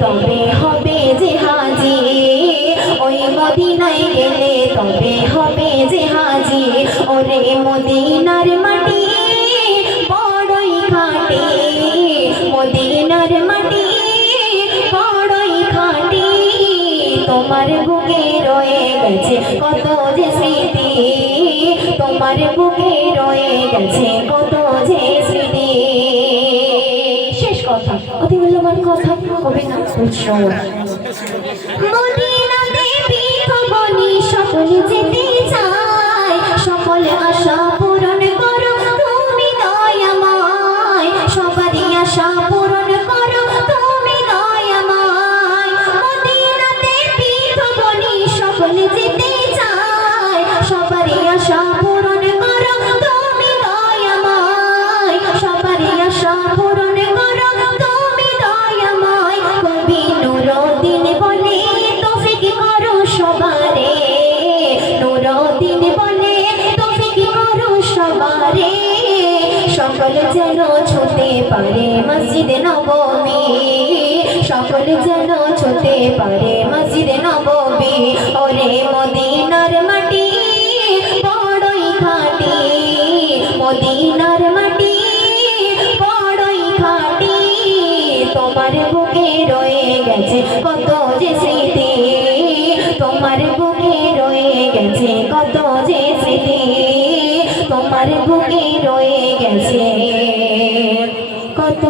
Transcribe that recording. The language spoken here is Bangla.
তবে হবে যে হাজি, ওই মদিনায় গেলে তবে হবে যে হাজি। ওরে মদিনার মাটি বড়ই খাঁটি, মদিনার মাটি বড়ই খাঁটি। তোমার বুকে রয়ে গেছে কত যে স্মৃতি, তোমার বুকে রয়ে গেছে কত যে স্মৃতি। শেষ কথা, অতি মূল্যবান কথা কবি নজরুল মদিনাতে বিধবনী সকল যেতে চায়, সকল আশা পূরণ করো তুমি দয়াময়, সবারই আশা পূরণ করো তুমি দয়াময়। মদিনাতে বিধবনী সকল যেতে চায়, সবারই আশা পূরণ করো তুমি দয়াময়, সবারই আশা পূরণ করো তুমি দয়াময়। কবি নুরুদ্দিন বলে তৌফিক করো সবারে, নুরুদ্দিন বলে তৌফিক করো সবারে। সকল যেন ছুতে পারে মসজিদ নববী, সকল যেন ছুতে পারে মসজিদ নববী। ওরে মদিনার মাটি বড়ই খাঁটি, মদিনার মাটি বড়ই খাঁটি। তোমার বুকে রয়ে গেছে কত যে স্মৃতি, তোমার বুকে রয়ে গেছে কত যে স্মৃতি, তোমার বুকে রয়ে গেছে কত